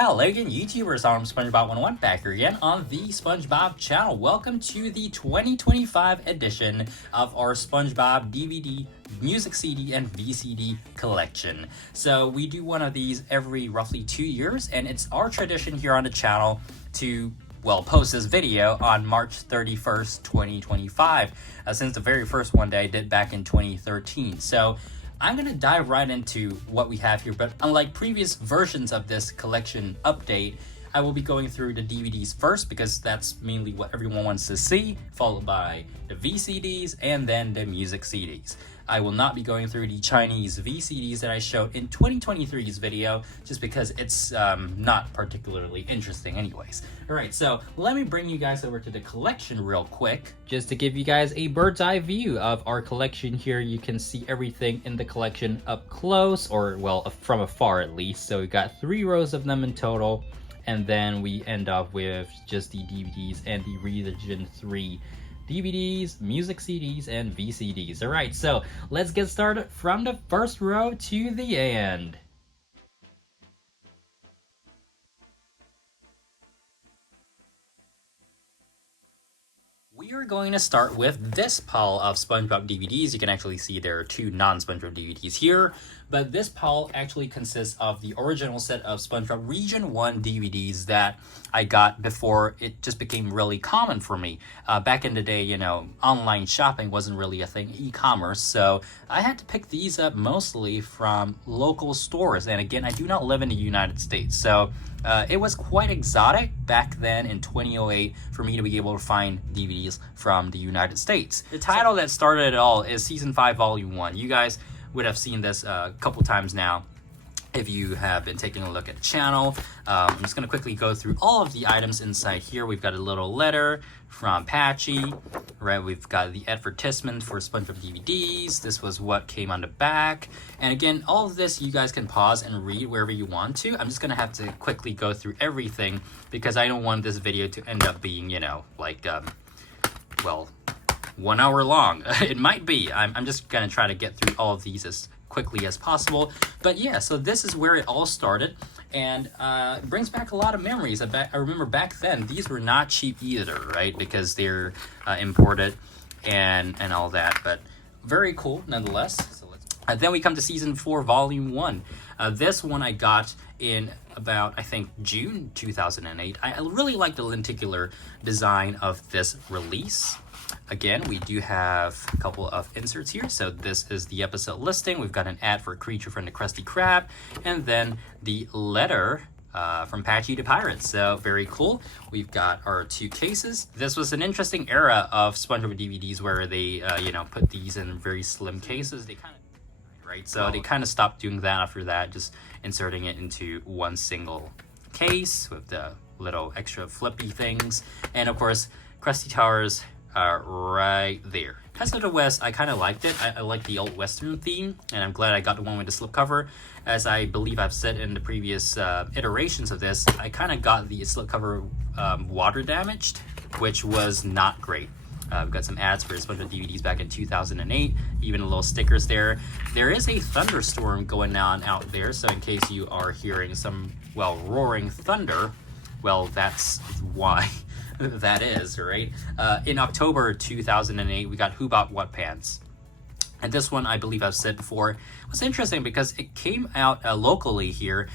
Hello again, YouTubers. I'm SpongeBob 101 back here again on the SpongeBob channel. Welcome to the 2025 edition of our SpongeBob DVD, music CD, and VCD collection. So we do one of these every roughly 2 years, and it's our tradition here on the channel to post this video on March 31st, 2025, since the very first one that I did back in 2013. So I'm going to dive right into what we have here, but unlike previous versions of this collection update, I will be going through the DVDs first because that's mainly what everyone wants to see, followed by the VCDs and then the music CDs. I will not be going through the Chinese VCDs that I showed in 2023's video just because it's not particularly interesting anyways. Alright, so let me bring you guys over to the collection real quick just to give you guys a bird's eye view of our collection here. You can see everything in the collection up close, or well, from afar at least. So we've got 3 rows of them in total, and then we end up with just the DVDs and the Region 3 DVDs, music CDs, and VCDs. Alright, so let's get started from the first row to the end. We are going to start with this pile of SpongeBob DVDs. You can actually see there are 2 non-SpongeBob DVDs here, but this pile actually consists of the original set of SpongeBob Region 1 DVDs that I got before it just became really common for me. Back in the day, you know, online shopping wasn't really a thing, e-commerce, so I had to pick these up mostly from local stores. And again, I do not live in the United States, so it was quite exotic back then in 2008 for me to be able to find DVDs from the United States. The title that started it all is Season 5 Volume 1. You guys would have seen this a couple times now if you have been taking a look at the channel. I'm just going to quickly go through all of the items inside here. We've got a little letter from Patchy, right? We've got the advertisement for SpongeBob DVDs. This was what came on the back. And again, all of this you guys can pause and read wherever you want to. I'm just going to have to quickly go through everything because I don't want this video to end up being, you know, like, 1 hour long. It might be. I'm just going to try to get through all of these as quickly as possible. But yeah, so this is where it all started, and it brings back a lot of memories. I remember back then these were not cheap either, right? Because they're imported and all that, but very cool nonetheless. So then we come to Season 4 Volume 1. This one I got in about, I think, June 2008. I really like the lenticular design of this release. Again, we do have a couple of inserts here. So this is the episode listing. We've got an ad for Creature from the Krusty Krab, and then the letter from Patchy to Pirates. So very cool. We've got our 2 cases. This was an interesting era of SpongeBob DVDs where they, put these in very slim cases. They kind of, right? So they kind of stopped doing that after that, just inserting it into one single case with the little extra flippy things. And of course, Krusty Towers right there. As for the West, I kind of liked it. I like the old Western theme, and I'm glad I got the one with the slipcover. As I believe I've said in the previous iterations of this, I kind of got the slipcover water damaged, which was not great. We've got some ads for SpongeBob DVDs back in 2008, even little stickers there. There is a thunderstorm going on out there, so in case you are hearing some, roaring thunder, that's why that is, right? In October 2008, we got Who Bought What Pants. And this one, I believe I've said before, was interesting because it came out locally here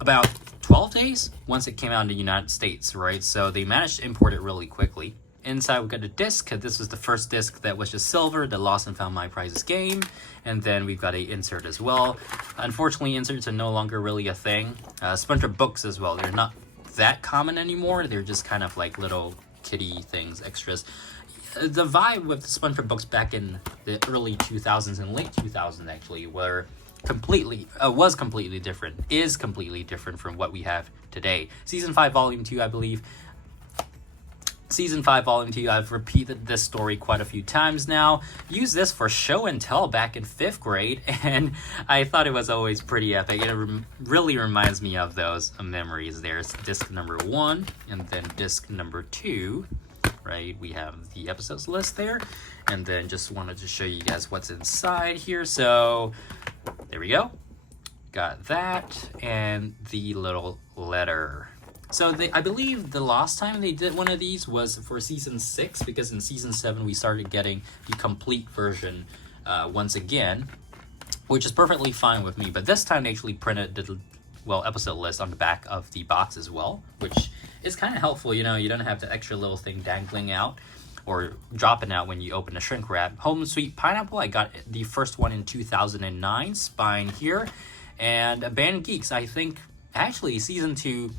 about 12 days once it came out in the United States, right? So they managed to import it really quickly. Inside, we got a disc. This was the first disc that was just silver, the Lost and Found My Prizes game. And then we've got a insert as well. Unfortunately, inserts are no longer really a thing. SpongeBob books as well. They're not that common anymore. They're just kind of like little kitty things, extras. The vibe with SpongeBob books back in the early 2000s and late 2000s actually was completely different, is completely different from what we have today. Season 5 Volume 2, I believe. Season 5 Volume 2, I've repeated this story quite a few times now. Used this for show and tell back in 5th grade, and I thought it was always pretty epic. It really reminds me of those memories. There's disc number 1, and then disc number 2, right? We have the episodes list there, and then just wanted to show you guys what's inside here. So there we go. got that, and the little letter. So I believe the last time they did one of these was for season 6, because in season 7 we started getting the complete version once again, which is perfectly fine with me. But this time they actually printed the episode list on the back of the box as well, which is kind of helpful. You know, you don't have the extra little thing dangling out or dropping out when you open the shrink wrap. Home Sweet Pineapple, I got the first one in 2009, spine here. And Band Geeks, I think actually season 2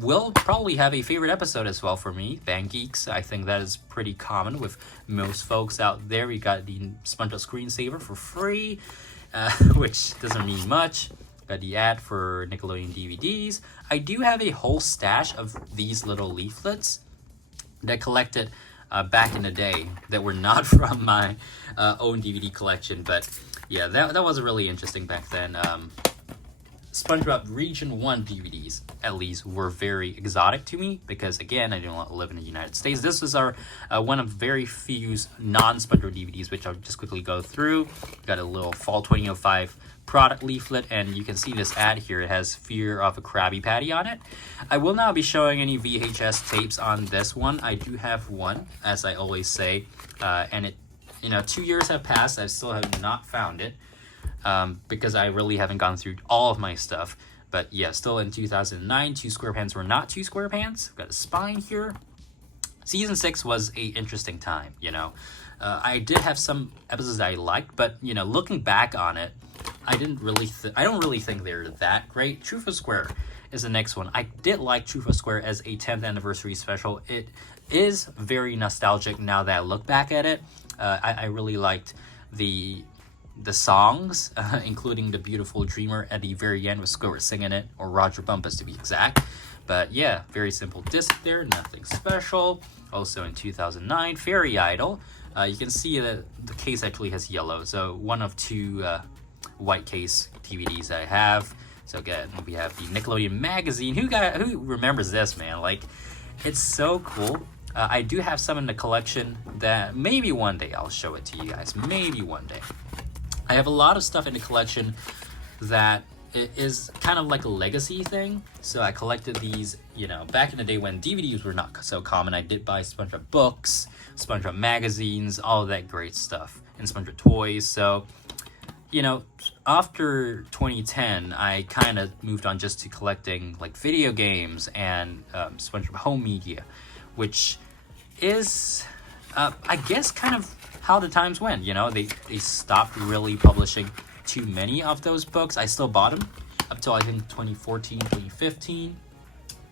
will probably have a favorite episode as well for me. Band Geeks, I think that is pretty common with most folks out there. We got the SpongeBob screensaver for free, which doesn't mean much. Got the ad for Nickelodeon DVDs. I do have a whole stash of these little leaflets that collected back in the day that were not from my own DVD collection. But yeah, that was really interesting back then. SpongeBob Region 1 DVDs, at least, were very exotic to me because, again, I didn't live in the United States. This is our one of very few non-SpongeBob DVDs, which I'll just quickly go through. Got a little Fall 2005 product leaflet, and you can see this ad here. It has Fear of a Krabby Patty on it. I will not be showing any VHS tapes on this one. I do have one, as I always say, and it, 2 years have passed. I still have not found it. Because I really haven't gone through all of my stuff. But yeah, still in 2009, 2 SquarePants were not 2 SquarePants. Got a spine here. Season 6 was a interesting time, I did have some episodes that I liked, but, looking back on it, I don't really think they're that great. Truth or Square is the next one. I did like Truth or Square as a 10th anniversary special. It is very nostalgic now that I look back at it. I really liked the songs, including The Beautiful Dreamer at the very end with Squidward singing it, or Roger Bumpus to be exact. But yeah, very simple disc there, nothing special. Also in 2009, Fairy Idol. You can see that the case actually has yellow, so one of 2 white case DVDs I have. So again, we have the Nickelodeon magazine. Who remembers this, man? Like, it's so cool. I do have some in the collection that maybe one day I'll show it to you guys. Maybe one day. I have a lot of stuff in the collection that is kind of like a legacy thing. So I collected these, back in the day when DVDs were not so common. I did buy SpongeBob books, SpongeBob magazines, all of that great stuff, and SpongeBob toys. So, after 2010, I kind of moved on just to collecting like video games and SpongeBob home media, which is, I guess, kind of how the times went. They stopped really publishing too many of those books. I still bought them up till I think 2014, 2015.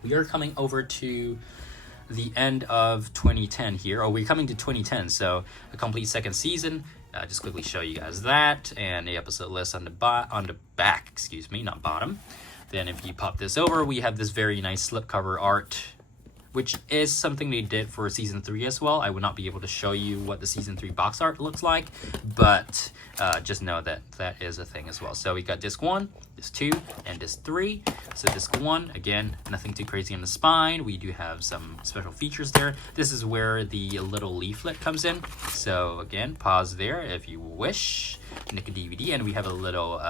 We are coming over to the end of 2010 here, or we're coming to 2010, so a complete second season. Just quickly show you guys that, and the episode list on the back, excuse me, not bottom. Then if you pop this over, we have this very nice slipcover art, which is something they did for season 3 as well. I would not be able to show you what the season 3 box art looks like, but just know that that is a thing as well. So we got disc 1, disc 2, and disc 3. So disc 1, again, nothing too crazy on the spine. We do have some special features there. This is where the little leaflet comes in. So again, pause there if you wish. Nick DVD, and we have a little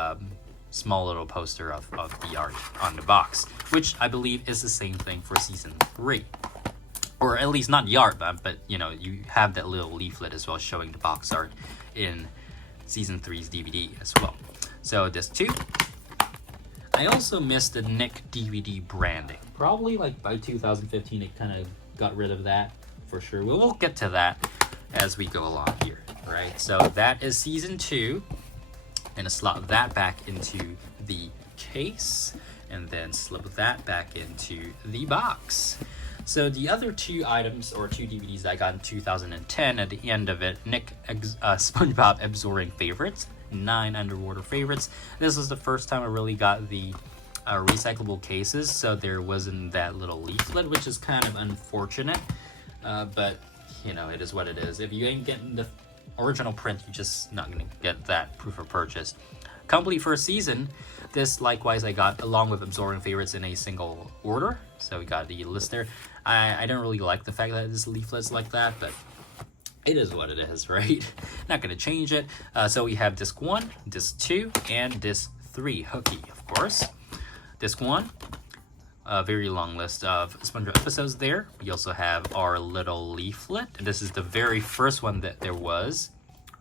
small little poster of the art on the box, which I believe is the same thing for season 3, or at least not the art, but you have that little leaflet as well showing the box art in season 3's DVD as well. So disc 2, I also missed the Nick DVD branding. Probably like by 2015 it kind of got rid of that for sure. We'll get to that as we go along here, right? So that is season 2. Gonna slot that back into the case and then slip that back into the box. So the other 2 items, or 2 DVDs I got in 2010, at the end of it, SpongeBob Absorbing Favorites, 9 Underwater Favorites. This was the first time I really got the recyclable cases, so there wasn't that little leaflet, which is kind of unfortunate, but it is what it is. If you ain't getting the original print, you're just not going to get that proof of purchase. Complete first season, this likewise I got along with Absorbing Favorites in a single order, so we got the list there. I don't really like the fact that this leaflet's like that, but it is what it is, right? Not going to change it. So we have disc 1, disc 2, and disc 3, Hooky, of course. Disc 1, a very long list of SpongeBob episodes there. We also have our little leaflet, and this is the very first one that there was,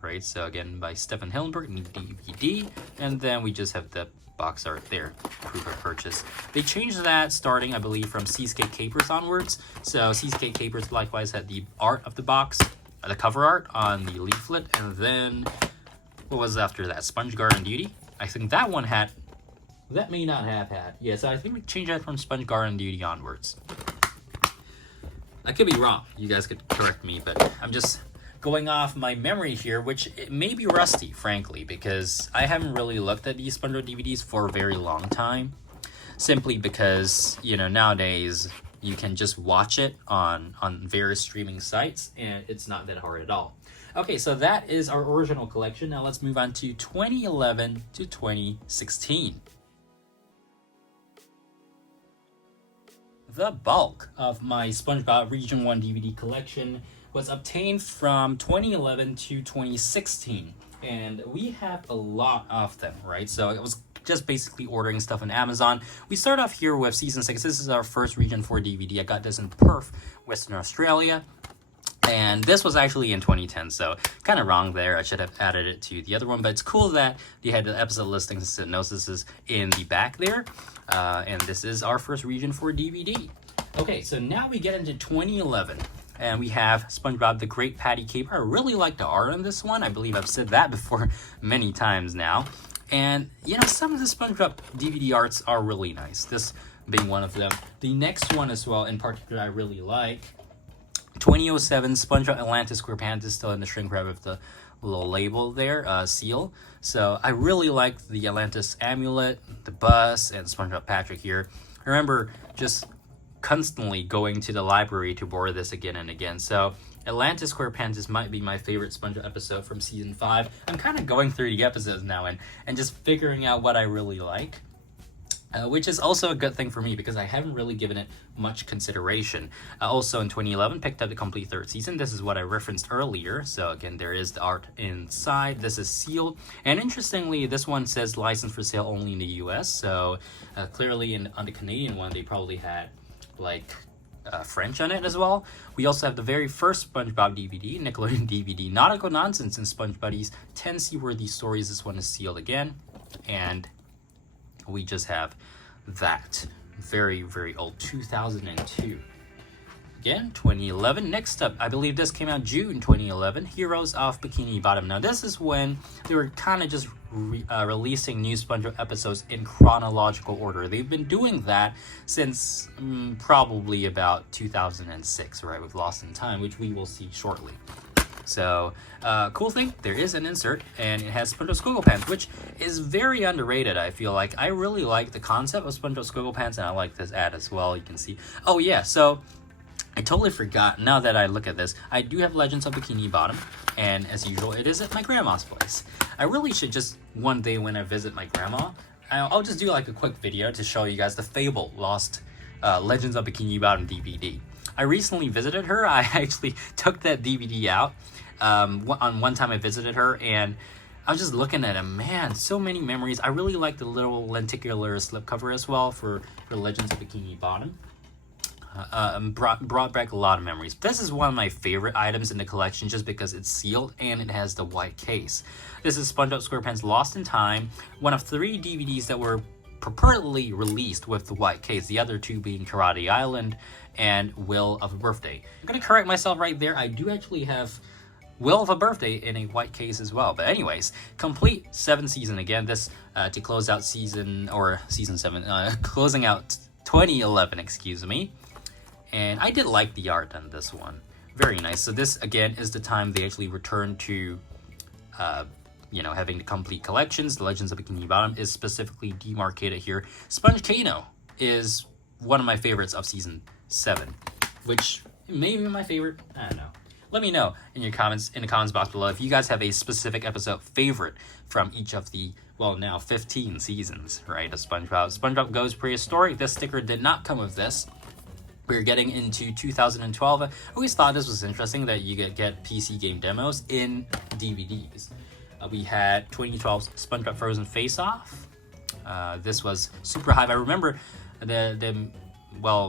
right? So again, by Stephen Hillenburg, new DVD, and then we just have the box art there, proof of purchase. They changed that starting, I believe, from Seascape Capers onwards. So Seascape Capers likewise had the art of the box, the cover art on the leaflet, and then what was after that? Sponge Garden Duty. I think that one had, that may not have had. Yes, I think we changed that from Sponge Garden Duty onwards. I could be wrong. You guys could correct me, but I'm just going off my memory here, which it may be rusty, frankly, because I haven't really looked at these SpongeBob DVDs for a very long time. Simply because, you know, nowadays you can just watch it on various streaming sites, and it's not that hard at all. Okay, so that is our original collection. Now let's move on to 2011 to 2016. The bulk of my SpongeBob Region 1 DVD collection was obtained from 2011 to 2016. And we have a lot of them, right? So it was just basically ordering stuff on Amazon. We start off here with Season 6. This is our first Region 4 DVD. I got this in Perth, Western Australia. And this was actually in 2010, so kind of wrong there. I should have added it to the other one, but it's cool that they had the episode listings and synopsis in the back there. And this is our first Region 4 DVD. Okay, so now we get into 2011. And we have SpongeBob the Great Patty Caper. I really like the art on this one. I believe I've said that before many times now. And, you know, some of the SpongeBob DVD arts are really nice. This being one of them. The next one as well, in particular, I really like. 2007 SpongeBob Atlantis SquarePants is still in the shrink wrap with the little label there, seal. So I really like the Atlantis amulet, the bus, and SpongeBob Patrick here. I remember just constantly going to the library to borrow this again and again. So Atlantis SquarePants might be my favorite SpongeBob episode from season 5. I'm kind of going through the episodes now and just figuring out what I really like. Which is also a good thing for me because I haven't really given it much consideration. Also in 2011, picked up the complete 3rd season. This is what I referenced earlier. So again, there is the art inside. This is sealed. And interestingly, this one says licensed for sale only in the US. So clearly on the Canadian one, they probably had like French on it as well. We also have the very first SpongeBob DVD, Nickelodeon DVD, Nautical Nonsense and Sponge Buddies, 10 Seaworthy Stories. This one is sealed again. And we just have that very, very old 2002. Again, 2011. Next up, I believe this came out June 2011, Heroes of Bikini Bottom. Now, this is when they were kind of just releasing new SpongeBob episodes in chronological order. They've been doing that since probably about 2006, right, with Lost in Time, which we will see shortly. So, cool thing, there is an insert, and it has SpongeBob SquarePants, which is very underrated, I feel like. I really like the concept of SpongeBob SquarePants, and I like this ad as well, you can see. Oh yeah, so, I totally forgot, now that I look at this, I do have Legends of Bikini Bottom, and as usual, it is at my grandma's place. I really should just, one day when I visit my grandma, I'll just do like a quick video to show you guys the Fable Lost Legends of Bikini Bottom DVD. I recently visited her. I actually took that DVD out on one time I visited her, and I was just looking at it. Man, so many memories. I really like the little lenticular slipcover as well for Legends of Bikini Bottom. Brought back a lot of memories. This is one of my favorite items in the collection just because it's sealed and it has the white case. This is SpongeBob SquarePants Lost in Time, one of 3 DVDs that were purportedly released with the white case, the other 2 being Karate Island and Will of a Birthday. I'm going to correct myself right there. I do actually have Will of a Birthday in a white case as well. But anyways, complete 7th season again. This to close out season 7, closing out 2011, excuse me. And I did like the art on this one. Very nice. So this, again, is the time they actually returned to, having the complete collections. The Legends of Bikini Bottom is specifically demarcated here. Sponge Kano is one of my favorites of season 7, which may be my favorite. I don't know. Let me know in the comments box below if you guys have a specific episode favorite from each of the, well, now 15 seasons, right, of SpongeBob. SpongeBob Goes Prehistoric. This sticker did not come with this. We're getting into 2012. I always thought this was interesting that you get PC game demos in DVDs. We had 2012's SpongeBob Frozen Face Off. This was super hype. I remember the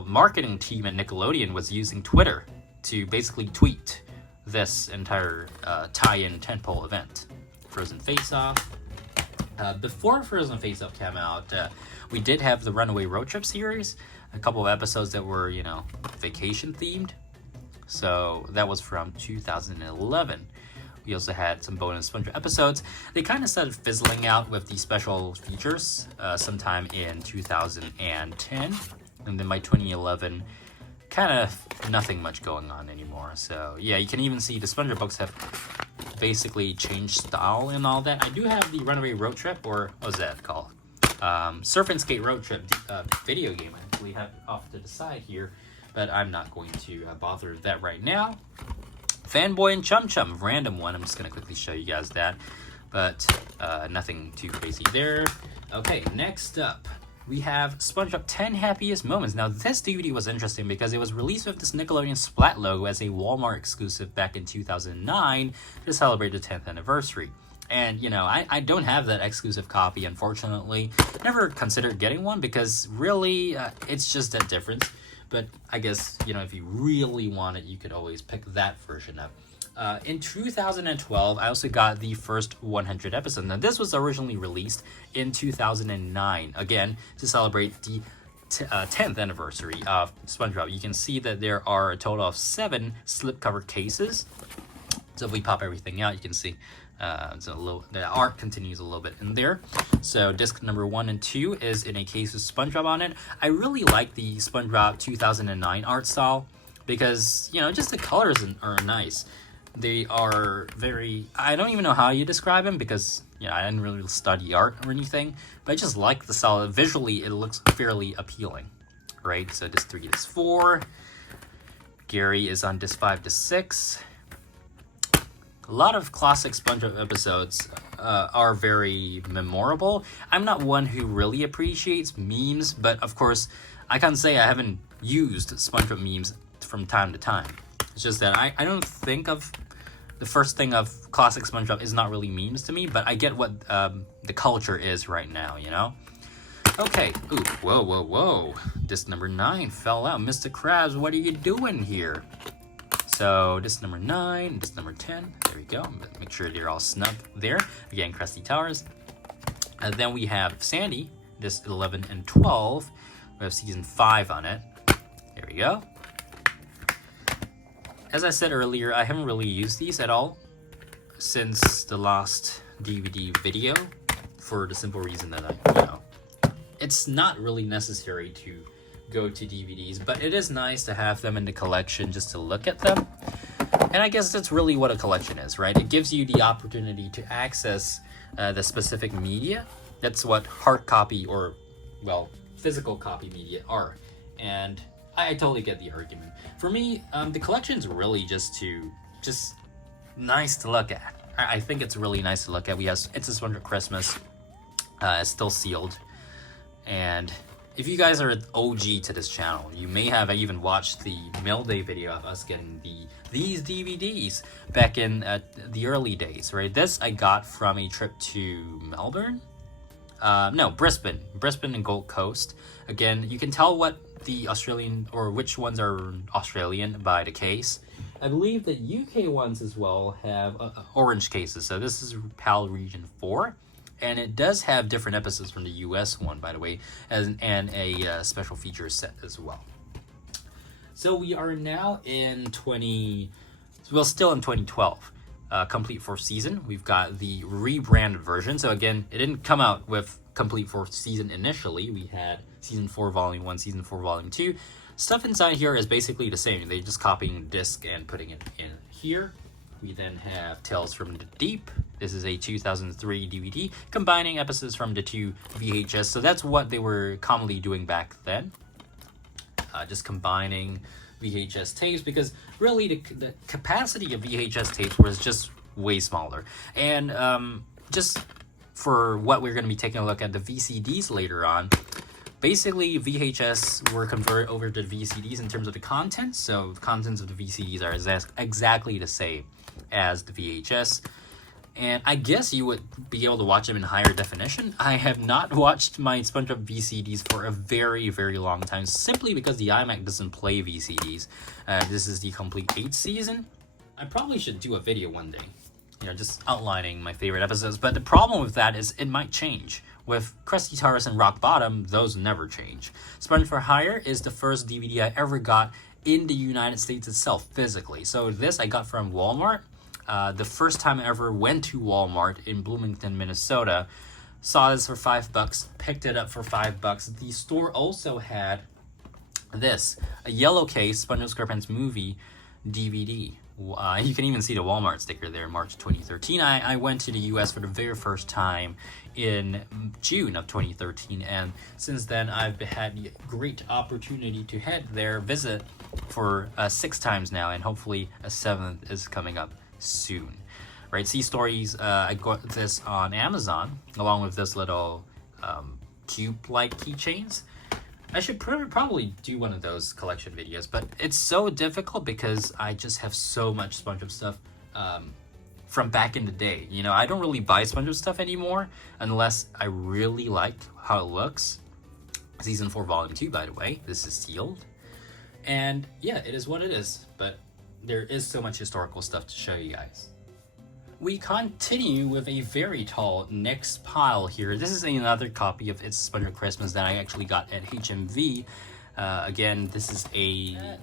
marketing team at Nickelodeon was using Twitter to basically tweet this entire tie-in tentpole event. Frozen Face Off. Before Frozen Face Off came out, we did have the Runaway Road Trip series, a couple of episodes that were, you know, vacation themed. So that was from 2011. We also had some bonus SpongeBob episodes. They kind of started fizzling out with the special features sometime in 2010. And then by 2011, kind of nothing much going on anymore. So yeah, you can even see the SpongeBob books have basically changed style and all that. I do have the Runaway Road Trip, or what was that called? Surf and Skate Road Trip video game. I actually have it off to the side here, but I'm not going to bother with that right now. Fanboy and Chum Chum, random one. I'm just going to quickly show you guys that, but nothing too crazy there. Okay, next up, we have SpongeBob 10 Happiest Moments. Now, this DVD was interesting because it was released with this Nickelodeon Splat logo as a Walmart exclusive back in 2009 to celebrate the 10th anniversary. And, you know, I don't have that exclusive copy, unfortunately. Never considered getting one because really, it's just that difference. But I guess, you know, if you really want it, you could always pick that version up. In 2012, I also got the first 100 episode. Now, this was originally released in 2009, again, to celebrate the 10th anniversary of SpongeBob. You can see that there are a total of 7 slipcover cases. So if we pop everything out, you can see the art continues a little bit in there. So disc number 1 and 2 is in a case with SpongeBob on it. I really like the SpongeBob 2009 art style because, you know, just the colors are nice. They are very, I don't even know how you describe them because, you know, I didn't really study art or anything, but I just like the style. Visually, it looks fairly appealing, right? So disc 3 is 4. Gary is on disc 5 to 6. A lot of classic SpongeBob episodes are very memorable. I'm not one who really appreciates memes, but of course, I can't say I haven't used SpongeBob memes from time to time. It's just that I don't think of the first thing of classic SpongeBob is not really memes to me, but I get what the culture is right now, you know? Okay, ooh, whoa. Disc number 9 fell out. Mr. Krabs, what are you doing here? So disc number 9, disc number 10, there we go. Make sure they're all snug there. Again, Krusty Towers. And then we have Sandy, disc 11 and 12. We have season 5 on it. There we go. As I said earlier, I haven't really used these at all since the last DVD video for the simple reason that it's not really necessary to go to DVDs, but it is nice to have them in the collection just to look at them. And I guess that's really what a collection is, right? It gives you the opportunity to access the specific media. That's what hard copy or, well, physical copy media are. And I totally get the argument. For me, the collection is really just nice to look at. I think it's really nice to look at. It's a SpongeBob Christmas. It's still sealed. And if you guys are an OG to this channel, you may have even watched the mail day video of us getting these DVDs back in the early days, right? This I got from a trip to Melbourne. No, Brisbane and Gold Coast. Again, you can tell what the Australian or which ones are Australian by the case. I believe the UK ones as well have orange cases. So this is PAL Region 4. And it does have different episodes from the US one, by the way, and a special feature set as well. So we are now in still in 2012. Complete 4th season. We've got the rebranded version. So again, it didn't come out with complete 4th season initially. We had season 4 volume 1, season 4 volume 2. Stuff inside here is basically the same. They're just copying the disc and putting it in here. We then have Tales from the Deep. This is a 2003 DVD combining episodes from the 2 VHS. So that's what they were commonly doing back then. Just combining VHS tapes because really the capacity of VHS tapes was just way smaller. And just for what we're going to be taking a look at the VCDs later on, basically VHS were converted over to VCDs in terms of the content. So the contents of the VCDs are exactly the same as the VHS. And I guess you would be able to watch them in higher definition. I have not watched my SpongeBob VCDs for a very, very long time, simply because the iMac doesn't play VCDs. This is the complete 8th season. I probably should do a video one day, just outlining my favorite episodes. But the problem with that is it might change. With Krusty Taurus and Rock Bottom, those never change. Sponge for Hire is the first DVD I ever got in the United States itself, physically. So this I got from Walmart. The first time I ever went to Walmart in Bloomington, Minnesota, saw this for $5, picked it up for $5. The store also had this, a yellow case, SpongeBob SquarePants movie DVD. You can even see the Walmart sticker there, March 2013. I went to the US for the very first time in June of 2013, and since then I've had the great opportunity to head there, visit for 6 times now, and hopefully a 7th is coming up soon. Right, Sea Stories, I got this on Amazon along with this little cube-like keychains. I should probably do one of those collection videos, but it's so difficult because I just have so much SpongeBob stuff from back in the day. I don't really buy SpongeBob stuff anymore unless I really like how it looks. Season 4 Volume 2, by the way. This is sealed. And yeah, it is what it is, but there is so much historical stuff to show you guys. We continue with a very tall next pile here. This is another copy of It's SpongeBob Christmas that I actually got at HMV. Again, this is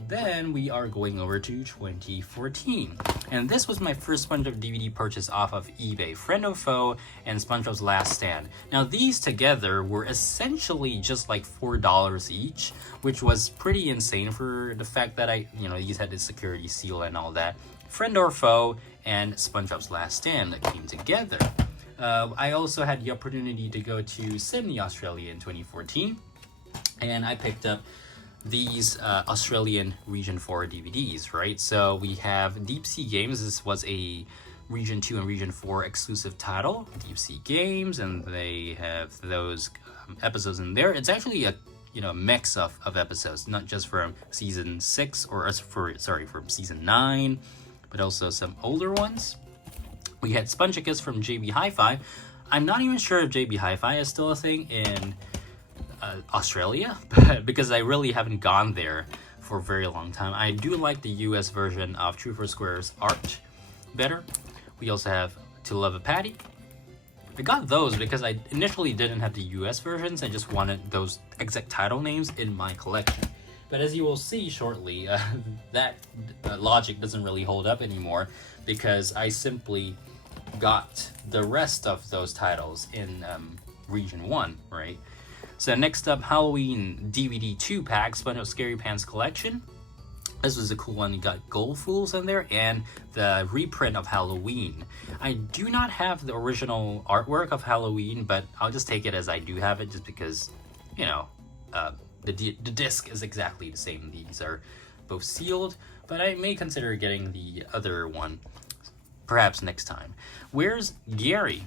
then we are going over to 2014. And this was my first SpongeBob DVD purchase off of eBay. Friend or Foe and SpongeBob's Last Stand. Now these together were essentially just like $4 each, which was pretty insane for the fact that these had the security seal and all that. Friend or Foe and SpongeBob's Last Stand that came together. I also had the opportunity to go to Sydney, Australia in 2014, and I picked up these Australian Region 4 DVDs, right? So we have Deep Sea Games. This was a Region 2 and Region 4 exclusive title, Deep Sea Games, and they have those episodes in there. It's actually a mix of episodes, not just from season 6 from season 9, but also some older ones. We had Spongeicus from JB Hi-Fi. I'm not even sure if JB Hi-Fi is still a thing in Australia, but because I really haven't gone there for a very long time. I do like the US version of True for Square's art better. We also have To Love a Patty. I got those because I initially didn't have the US versions. I just wanted those exact title names in my collection. But as you will see shortly, that logic doesn't really hold up anymore because I simply got the rest of those titles in Region 1, right? So next up, Halloween DVD 2-pack, SpongeBob Scary Pants Collection. This was a cool one. You got Gold Fools in there and the reprint of Halloween. I do not have the original artwork of Halloween, but I'll just take it as I do have it just because, the disc is exactly the same. These are both sealed, but I may consider getting the other one perhaps next time. Where's Gary?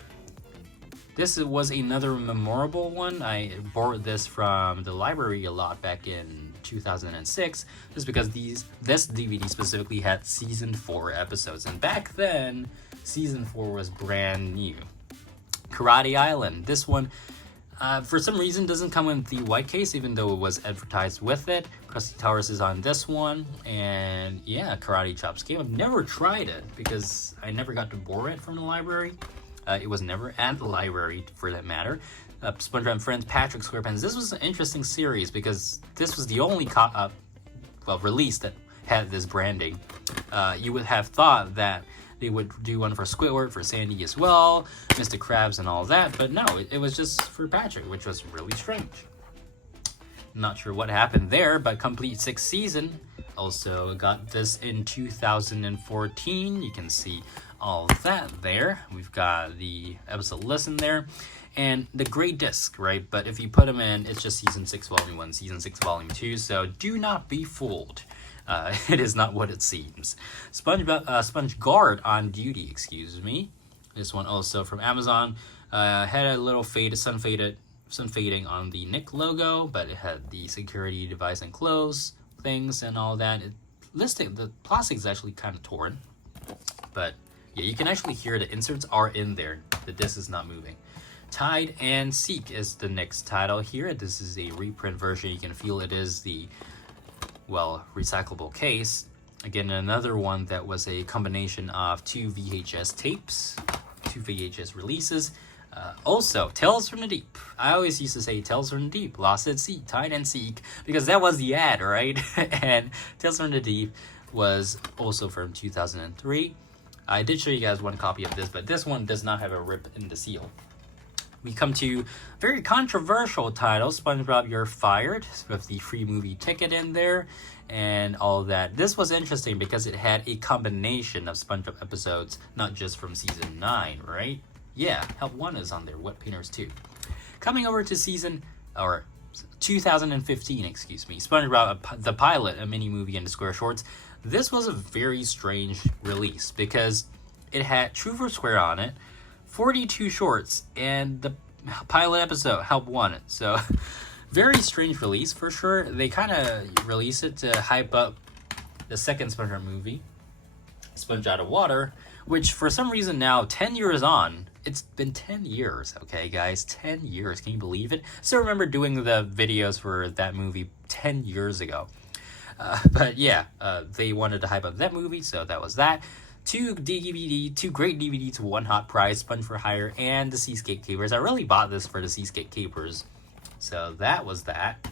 This was another memorable one. I borrowed this from the library a lot back in 2006, just because this DVD specifically had season 4 episodes, and back then season 4 was brand new. Karate Island. This one, for some reason, doesn't come in the white case, even though it was advertised with it. Krusty Taurus is on this one, and yeah, Karate Chops game. I've never tried it because I never got to borrow it from the library. It was never at the library, for that matter. SpongeBob and Friends, Patrick SquarePants. This was an interesting series because this was the only release that had this branding. You would have thought that they would do one for Squidward, for Sandy as well, Mr. Krabs and all that, but no, it was just for Patrick, which was really strange. Not sure what happened there, but complete 6th season. Also got this in 2014. You can see all of that there. We've got the episode list in there and the gray disc, right? But if you put them in, it's just season 6 volume 1, season 6 volume 2, so do not be fooled. It is not what it seems. Sponge Guard on Duty, excuse me. This one also from Amazon. Had a little sun fading on the Nick logo, but it had the security device and close things and all that. The plastic is actually kind of torn, but Yeah, you can actually hear the inserts are in there. The disc is not moving. Tide and Seek is the next title here. This is a reprint version. You can feel it is the, well, recyclable case. Again, another one that was a combination of 2 VHS tapes, 2 VHS releases. Also, Tales from the Deep. I always used to say Tales from the Deep, Lost at Sea, Tide and Seek, because that was the ad, right? And Tales from the Deep was also from 2003. I did show you guys one copy of this, but this one does not have a rip in the seal. We come to very controversial title, SpongeBob You're Fired, with the free movie ticket in there and all that. This was interesting because it had a combination of SpongeBob episodes, not just from season 9, right? Yeah, Help 1 is on there, Wet Painters 2. Coming over to 2015, excuse me, SpongeBob the Pilot, a mini movie and the Square Shorts. This was a very strange release because it had Truth or Square on it, 42 shorts, and the pilot episode, Help 1. So, very strange release for sure. They kind of released it to hype up the second SpongeBob movie, Sponge Out of Water, which for some reason now, 10 years on, it's been 10 years, okay, guys? 10 years. Can you believe it? Still remember doing the videos for that movie 10 years ago. But yeah, they wanted to hype up that movie, so that was that. 2 great DVDs, 1 hot prize, Sponge for Hire, and the Seascape Capers. I really bought this for the Seascape Capers. So that was that.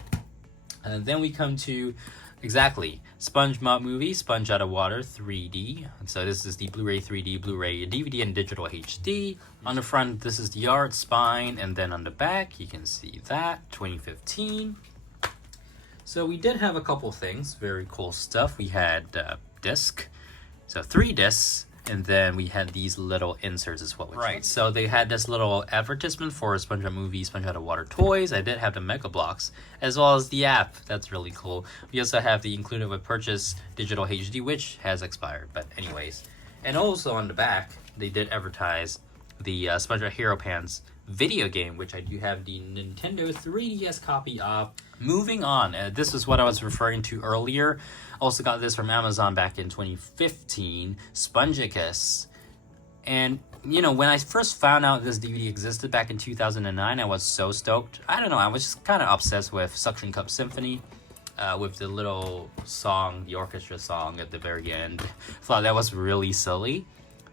And then we come to, exactly, SpongeBob movie, Sponge Out of Water 3D. And so this is the Blu-ray 3D, Blu-ray, DVD, and digital HD. On the front, this is the art, spine, and then on the back, you can see that, 2015. So we did have a couple things, very cool stuff. We had disc, so 3 discs, and then we had these little inserts as well. Right, so they had this little advertisement for SpongeBob movie, Sponge Out of Water toys. I did have the Mega Blocks, as well as the app. That's really cool. We also have the included with purchase digital HD, which has expired, but anyways. And also on the back, they did advertise the SpongeBob Hero Pants video game, which I do have the Nintendo 3DS copy of. Moving on, this is what I was referring to earlier. Also got this from Amazon back in 2015, Spongicus. And, you know, when I first found out this DVD existed back in 2009, I was so stoked. I don't know, I was just kind of obsessed with Suction Cup Symphony, with the little song, the orchestra song at the very end. Thought that was really silly.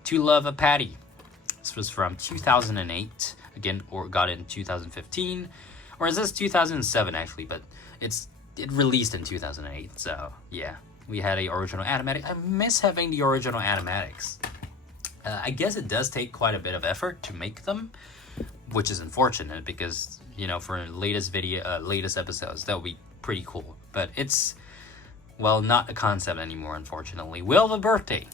To Love a Patty. This was from 2008. Again, or got it in 2015. Or is this 2007 actually, but it released in 2008, so yeah. We had a original animatic. I miss having the original animatics. I guess it does take quite a bit of effort to make them, which is unfortunate because, you know, for latest episodes, that would be pretty cool. But it's, well, not a concept anymore, unfortunately. Will of a Birthday.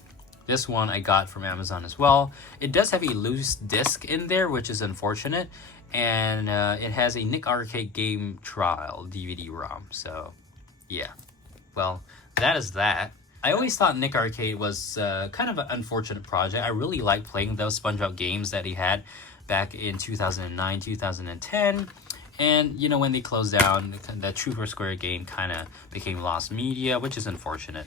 This one I got from Amazon as well. It does have a loose disc in there, which is unfortunate. And it has a Nick Arcade Game Trial DVD-ROM. So, yeah. Well, that is that. I always thought Nick Arcade was kind of an unfortunate project. I really liked playing those SpongeBob games that he had back in 2009, 2010. And, you know, when they closed down, the Truth or Square game kind of became lost media, which is unfortunate.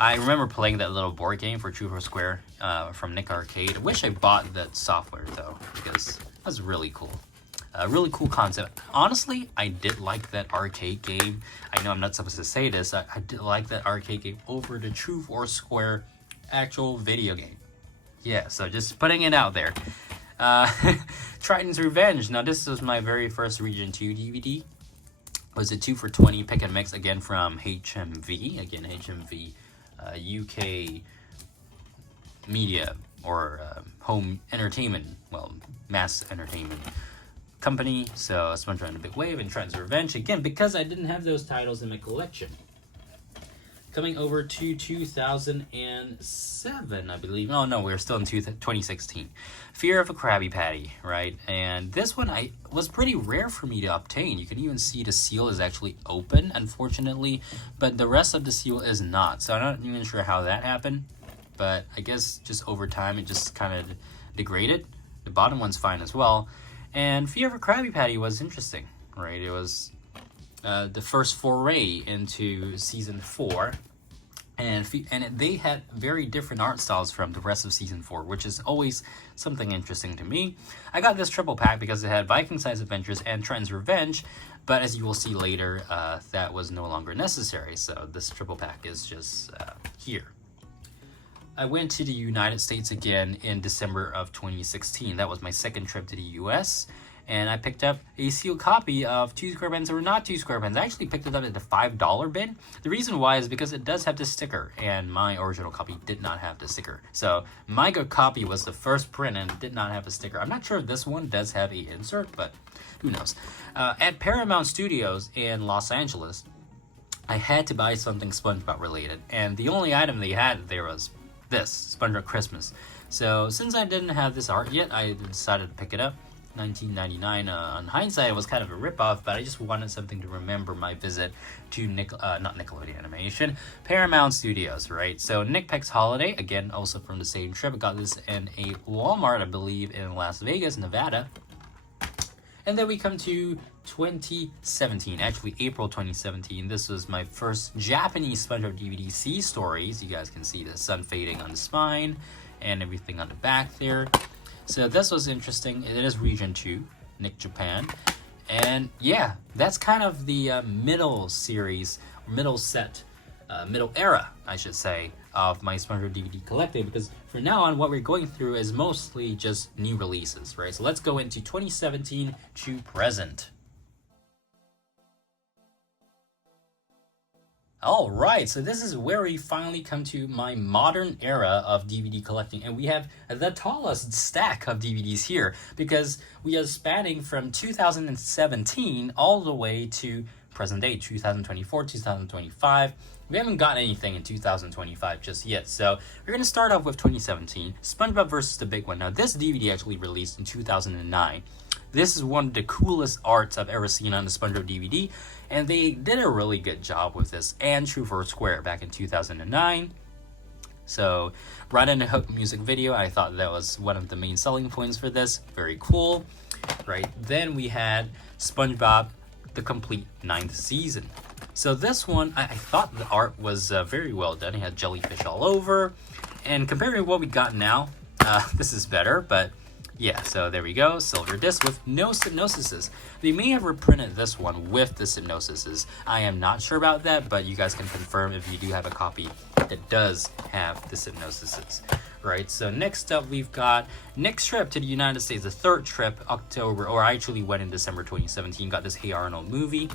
I remember playing that little board game for Truth or Square from Nick Arcade. I wish I bought that software, though, because it was really cool. A really cool concept. Honestly, I did like that arcade game. I know I'm not supposed to say this. I did like that arcade game over the Truth or Square actual video game. Yeah, so just putting it out there. Triton's Revenge. Now, this was my very first Region 2 DVD. It was a 2 for $20 pick and mix, again, from HMV. Again, HMV. UK media or home entertainment, well, mass entertainment company. So SpongeBob in a Big Wave and Triton's Revenge. Again, because I didn't have those titles in my collection. Coming over to 2007, I believe. Oh, no, we're still in 2016. Fear of a Krabby Patty, right? And this one was pretty rare for me to obtain. You can even see the seal is actually open, unfortunately, but the rest of the seal is not. So I'm not even sure how that happened, but I guess just over time it just kind of degraded. The bottom one's fine as well. And Fear of a Krabby Patty was interesting, right? It was the first foray into season 4 and they had very different art styles from the rest of season 4, which is always something interesting to me. I got this triple pack because it had Viking Size Adventures and Triton's Revenge, but as you will see later, that was no longer necessary, so this triple pack is just here. I went to the United States again in December of 2016. That was my second trip to the US, and I picked up a sealed copy of 2 square pens or not 2 square pens. I actually picked it up at the $5 bin. The reason why is because it does have the sticker, and my original copy did not have the sticker. So my good copy was the first print and did not have a sticker. I'm not sure if this one does have a insert, but who knows. At Paramount Studios in Los Angeles, I had to buy something SpongeBob related, and the only item they had there was this, SpongeBob Christmas. So since I didn't have this art yet, I decided to pick it up. $19.99. On hindsight, it was kind of a ripoff, but I just wanted something to remember my visit to not Nickelodeon Animation, Paramount Studios, right? So Nick Peck's Holiday, again, also from the same trip. I got this in a Walmart, I believe, in Las Vegas, Nevada. And then we come to 2017, actually April 2017. This was my first Japanese SpongeBob DVD C stories. You guys can see the sun fading on the spine and everything on the back there. So this was interesting. It is Region 2, Nick Japan. And yeah, that's kind of the middle series, middle era, I should say, of my SpongeBob DVD collecting, because from now on, what we're going through is mostly just new releases, right? So let's go into 2017 to present. All right, so this is where we finally come to my modern era of DVD collecting, and we have the tallest stack of DVDs here because we are spanning from 2017 all the way to present day, 2024, 2025. We haven't got anything in 2025 just yet, so we're going to start off with 2017, SpongeBob vs. the Big One. Now, this DVD actually released in 2009. This is one of the coolest arts I've ever seen on the SpongeBob DVD, and they did a really good job with this, and True for Square back in 2009. So, right in the hook music video, I thought that was one of the main selling points for this. Very cool, right? Then we had SpongeBob, the complete 9th season. So this one, I thought the art was very well done. It had jellyfish all over, and compared to what we got now, this is better, but yeah, so there we go, silver disc with no synopsises. They may have reprinted this one with the synopsises. I am not sure about that, but you guys can confirm if you do have a copy that does have the synopsises. Right, so next up we've got Nick's trip to the United States, the 3rd trip, October, or I actually went in December 2017, got this Hey Arnold movie.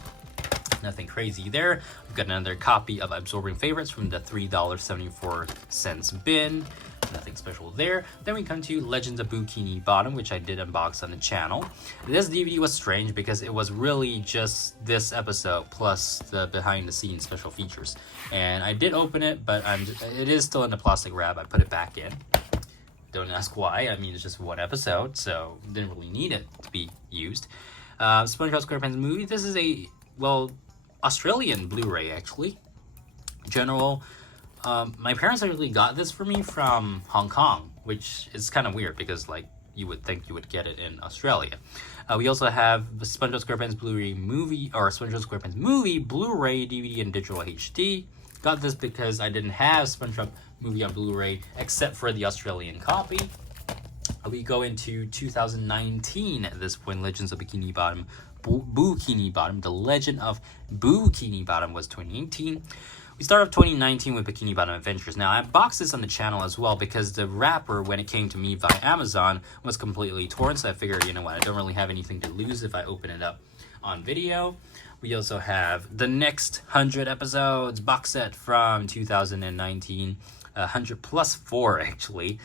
Nothing crazy there. We've got another copy of Absorbing Favorites from the $3.74 bin. Nothing special there. Then we come to Legends of Bikini Bottom, which I did unbox on the channel. This DVD was strange because it was really just this episode plus the behind the scenes special features. And I did open it, but it is still in the plastic wrap. I put it back in. Don't ask why. I mean, it's just one episode, so didn't really need it to be used. SpongeBob SquarePants movie. This is a, well, Australian Blu-ray actually. General. My parents actually got this for me from Hong Kong, which is kind of weird because like you would think you would get it in Australia. We also have the SpongeBob SquarePants Blu-ray movie, or SpongeBob SquarePants movie, Blu-ray, DVD, and digital HD. Got this because I didn't have SpongeBob movie on Blu-ray except for the Australian copy. We go into 2019 at this point. Legends of Bikini Bottom, Bikini Bottom. The Legend of Bikini Bottom was 2018. We start off 2019 with Bikini Bottom Adventures. Now, I boxed this on the channel as well because the wrapper, when it came to me via Amazon, was completely torn. So I figured, you know what, I don't really have anything to lose if I open it up on video. We also have the next 100 episodes box set from 2019. 100 plus 4, actually.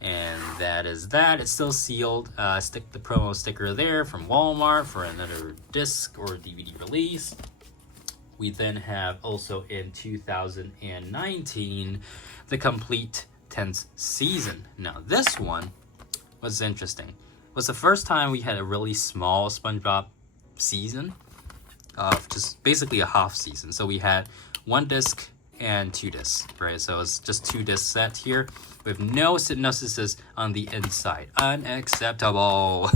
And that is that. It's still sealed. Stick the promo sticker there from Walmart for another disc or DVD release. We then have also in 2019 the complete 10th season. Now this one was interesting. It was the first time we had a really small SpongeBob season of just basically a half season. So we had 1 disc and 2 discs, right? So it's just 2 disc set here with no synopsis on the inside. Unacceptable.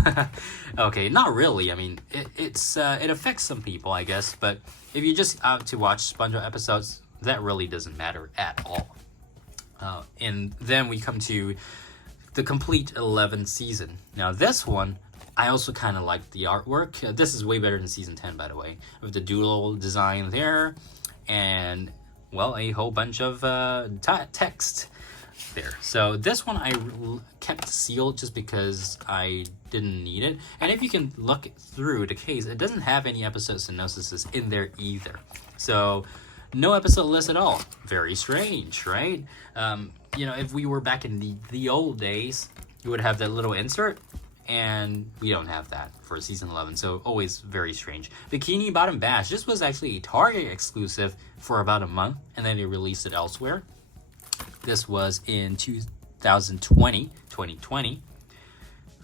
Okay, not really. I mean, it affects some people, I guess. But if you're just out to watch SpongeBob episodes, that really doesn't matter at all. And then we come to the complete 11th season. Now this one, I also kind of like the artwork. This is way better than season 10, by the way, with the doodle design there, and well, a whole bunch of text there. So this one I kept sealed just because I didn't need it. And if you can look through the case, it doesn't have any episode synopsises in there either. So no episode list at all. Very strange, right? You know, if we were back in the old days, you would have that little insert, and we don't have that for season 11, so always very strange. Bikini Bottom Bash, this was actually a Target exclusive for about a month, and then they released it elsewhere. This was in 2020,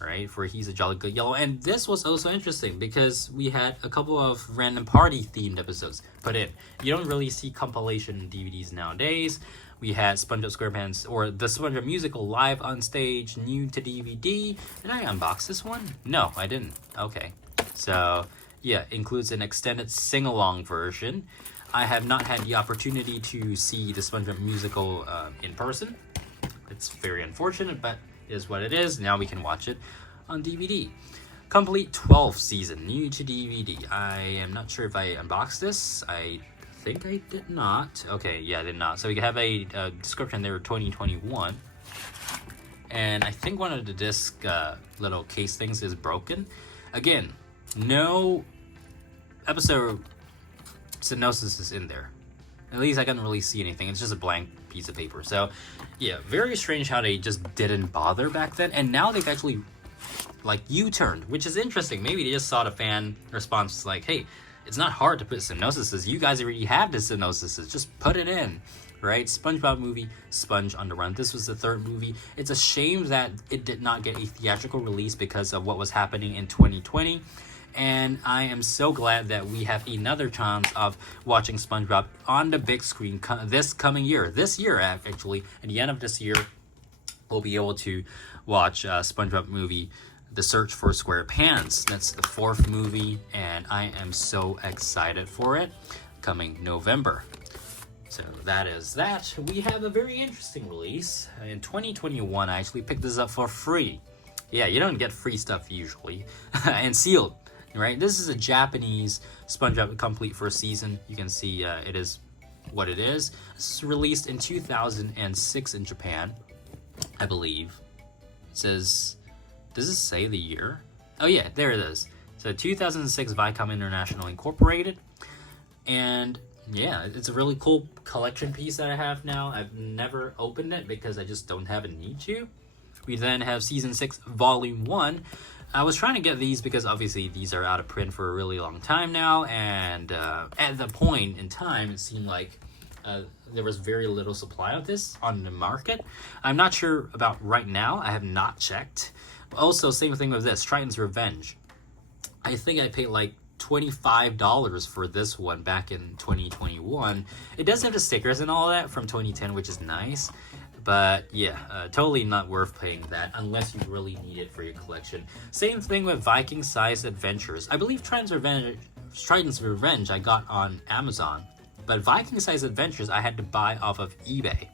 right, for He's a Jolly Good Yellow. And this was also interesting because we had a couple of random party-themed episodes put in. You don't really see compilation DVDs nowadays. We had SpongeBob SquarePants, or the SpongeBob musical live on stage, new to DVD. Did I unbox this one? No, I didn't. Okay. So, yeah, includes an extended sing-along version. I have not had the opportunity to see the SpongeBob musical in person. It's very unfortunate, but it is what it is. Now we can watch it on DVD. Complete 12th season, new to DVD. I am not sure if I unboxed this. I think I did not. Okay, yeah, I did not. So we have a description there, 2021. And I think one of the disc little case things is broken. Again, no episode synopsis is in there. At least I couldn't really see anything. It's just a blank piece of paper. So, yeah, very strange how they just didn't bother back then. And now they've actually, like, U-turned, which is interesting. Maybe they just saw the fan response like, hey, it's not hard to put synopsises. You guys already have the synopsises. Just put it in, right? SpongeBob movie, Sponge on the Run. This was the third movie. It's a shame that it did not get a theatrical release because of what was happening in 2020. And I am so glad that we have another chance of watching SpongeBob on the big screen this coming year. This year, actually, at the end of this year, we'll be able to watch SpongeBob movie, The Search for SquarePants. That's the fourth movie, and I am so excited for it, coming November. So that is that. We have a very interesting release. In 2021, I actually picked this up for free. Yeah, you don't get free stuff usually. And sealed. Right, this is a Japanese SpongeBob complete first season. You can see it is what it is. This was released in 2006 in Japan, I believe. It says, does it say the year? Oh yeah, there it is. So 2006 Viacom International Incorporated. And yeah, it's a really cool collection piece that I have now. I've never opened it because I just don't have a need to. We then have Season 6 Volume 1. I was trying to get these because obviously these are out of print for a really long time now, and at the point in time it seemed like there was very little supply of this on the market. I'm not sure about right now. I have not checked. But also, same thing with this, Triton's Revenge. I think I paid like $25 for this one back in 2021. It does have the stickers and all that from 2010, which is nice. But yeah, totally not worth paying that unless you really need it for your collection. Same thing with Viking-sized Adventures. I believe Triton's Revenge I got on Amazon. But Viking-sized Adventures I had to buy off of eBay.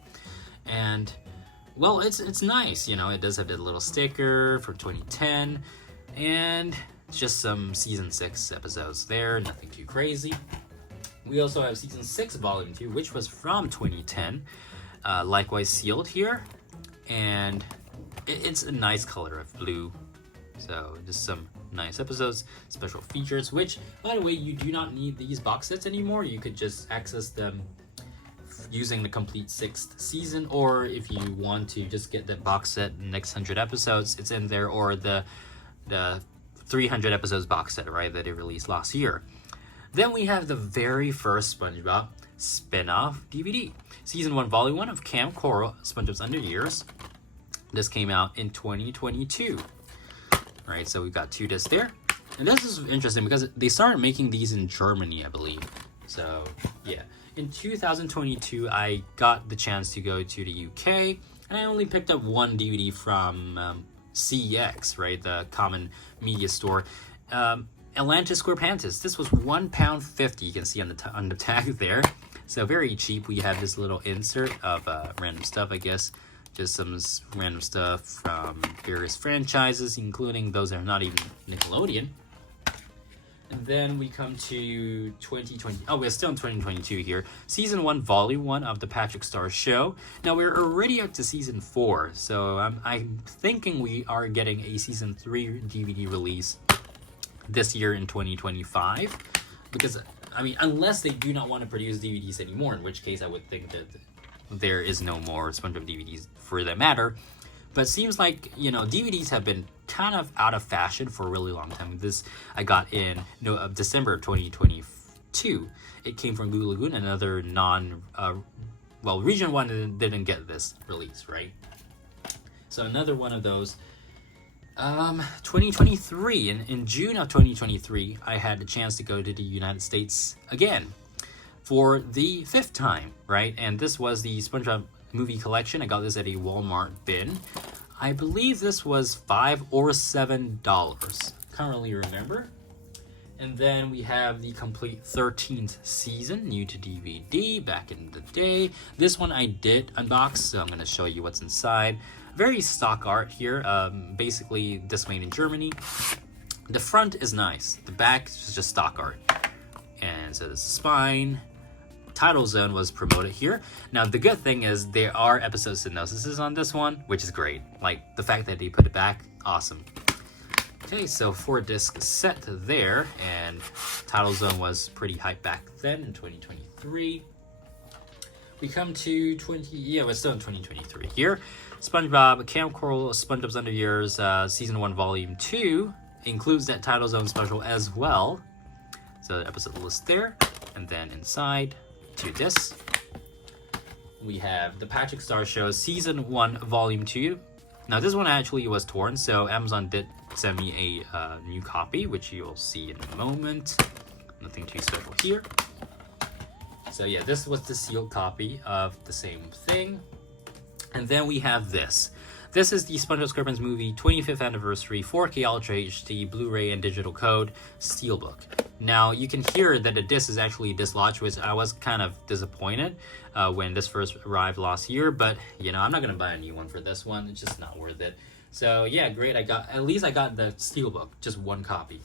And, well, it's nice. You know, it does have that little sticker for 2010. And just some Season 6 episodes there. Nothing too crazy. We also have Season 6 Volume 2, which was from 2010. Likewise sealed here, and it's a nice color of blue. So just some nice episodes, special features, which, by the way, you do not need these box sets anymore. You could just access them using the complete 6th season, or if you want to just get the box set, the next 100 episodes, it's in there, or the 300 episodes box set, right, that it released last year. Then we have the very first SpongeBob spin-off DVD. Season 1, Volume 1 of Camp Coral, SpongeBob's Under Years. This came out in 2022. Right, so we've got 2 discs there. And this is interesting because they started making these in Germany, I believe. So, yeah. In 2022, I got the chance to go to the UK, and I only picked up one DVD from CEX, right, the common media store. Atlantis SquarePants. This was £1.50. You can see on the tag there. So very cheap. We have this little insert of random stuff, I guess. Just some random stuff from various franchises, including those that are not even Nickelodeon. And then we come to 2020. Oh, we're still in 2022 here. Season 1, Volume 1 of the Patrick Star Show. Now, we're already up to Season 4, so I'm thinking we are getting a Season 3 DVD release this year in 2025. Because, I mean, unless they do not want to produce DVDs anymore, in which case I would think that there is no more SpongeBob DVDs for that matter. But it seems like, you know, DVDs have been kind of out of fashion for a really long time. This I got in December of 2022. It came from Blue Lagoon, another Region 1 didn't get this release, right? So another one of those. 2023, in June of 2023, I had the chance to go to the United States again for the 5th time, right? And this was the SpongeBob movie collection. I got this at a Walmart bin. I believe this was $5 or $7. Can't really remember. And then we have the complete 13th season, new to DVD, back in the day. This one I did unbox, so I'm going to show you what's inside. Very stock art here, basically this made in Germany. The front is nice. The back is just stock art. And so this spine. Title Zone was promoted here. Now, the good thing is there are episode synopsises on this one, which is great. Like, the fact that they put it back, awesome. Okay, so 4-disc set there, and Title Zone was pretty hype back then in 2023. We come to we're still in 2023 here. SpongeBob Camp Coral, SpongeBob's Under Years, Season 1, Volume 2 includes that Title Zone special as well. So the episode list there, and then inside to this, we have the Patrick Star Show Season 1, Volume 2. Now this one actually was torn, so Amazon did send me a new copy, which you will see in a moment. Nothing too special here. So yeah, this was the sealed copy of the same thing. And then we have this. This is the SpongeBob SquarePants movie 25th anniversary 4K Ultra HD Blu-ray and digital code steelbook. Now you can hear that the disc is actually dislodged, which I was kind of disappointed when this first arrived last year. But you know, I'm not gonna buy a new one for this one. It's just not worth it. So yeah, great. I got the steelbook, just one copy.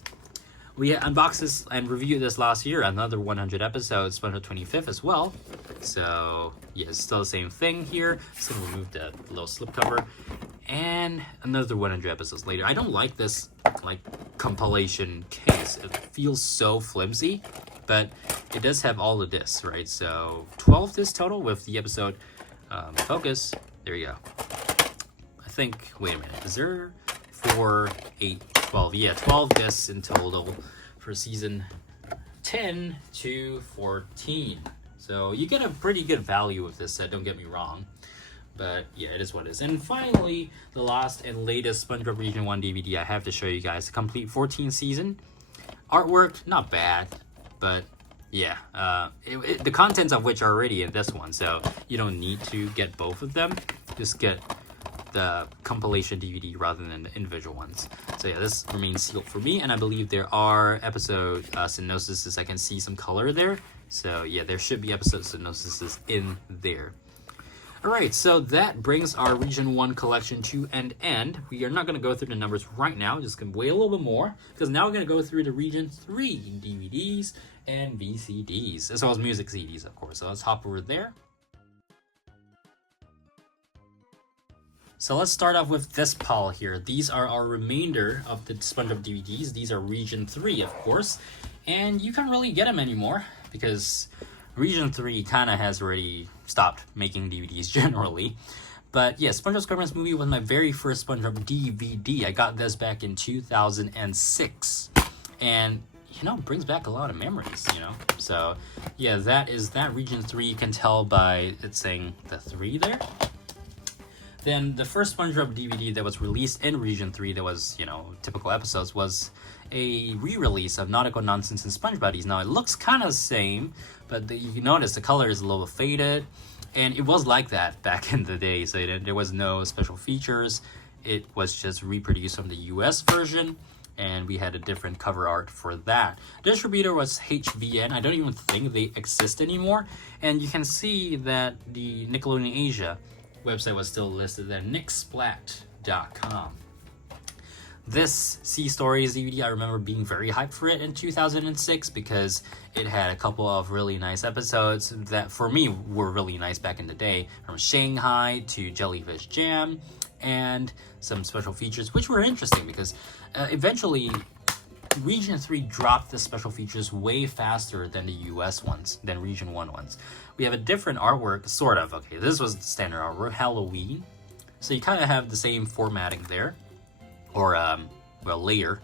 We unboxed this and reviewed this last year, another 100 episodes, SpongeBob 25th as well. So yeah, it's still the same thing here. Just gonna remove the little slipcover. And another 100 episodes later. I don't like this like compilation case. It feels so flimsy, but it does have all the discs, right? So 12 discs total with the episode focus. There you go. I think, wait a minute, is there 4, 8, 12? Yeah, 12 discs in total for season 10 to 14. So you get a pretty good value with this set, don't get me wrong. But yeah, it is what it is. And finally, the last and latest SpongeBob Region 1 DVD I have to show you guys. The complete 14th season. Artwork, not bad. But yeah, the contents of which are already in this one. So you don't need to get both of them. Just get the compilation DVD rather than the individual ones. So yeah, this remains sealed for me. And I believe there are episode synopsises. I can see some color there. So yeah, there should be episode synopsises in there. Alright, so that brings our Region 1 collection to an end. We are not going to go through the numbers right now, just going to wait a little bit more, because now we're going to go through the Region 3 DVDs and VCDs, as well as music CDs, of course. So let's hop over there. So let's start off with this pile here. These are our remainder of the SpongeBob DVDs. These are Region 3, of course, and you can't really get them anymore, because Region 3 kind of has already stopped making DVDs generally. But yeah, SpongeBob SquarePants movie was my very first SpongeBob DVD. I got this back in 2006. And, you know, it brings back a lot of memories, you know. So yeah, that is that Region 3. You can tell by it saying the 3 there. Then the first SpongeBob DVD that was released in Region 3 that was, you know, typical episodes was a re-release of Nautical Nonsense and SpongeBuddies. Now, it looks kind of the same, but you notice the color is a little faded. And it was like that back in the day, so there was no special features. It was just reproduced from the US version. and we had a different cover art for that. Distributor was HVN. I don't even think they exist anymore. And you can see that the Nickelodeon Asia website was still listed there, nicksplat.com. This Sea Stories DVD, I remember being very hyped for it in 2006 because it had a couple of really nice episodes that for me were really nice back in the day, from Shanghai to Jellyfish Jam, and some special features which were interesting because eventually Region 3 dropped the special features way faster than the US ones, than Region 1 ones. We have a different artwork, sort of. Okay, this was the standard artwork, Halloween. So you kind of have the same formatting there, or well, layer.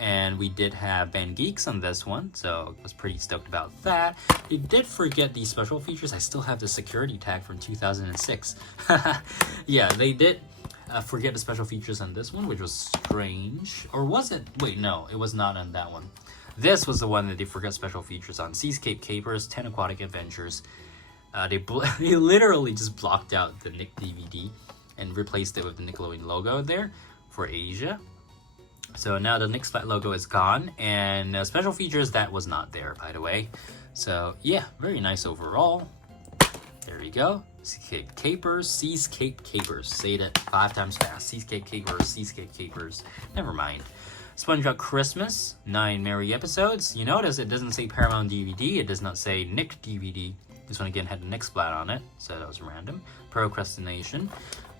And we did have Band Geeks on this one, so I was pretty stoked about that. They did forget the special features. I still have the security tag from 2006. Yeah, they did forget the special features on this one, which was strange. Or was it? Wait, no, it was not on that one. This was the one that they forgot special features on. Seascape Capers, 10 Aquatic Adventures. They literally just blocked out the Nick DVD and replaced it with the Nickelodeon logo there for Asia. So now the Nick Splat logo is gone, and special features, that was not there, by the way. So yeah, very nice overall. There we go. Seascape Capers, Seascape Capers. Say that 5 times fast. Seascape Capers, Seascape Capers. Never mind. SpongeBob Christmas, 9 merry episodes. You notice it doesn't say Paramount DVD. It does not say Nick DVD. This one again had the Nick Splat on it, so that was random. Procrastination,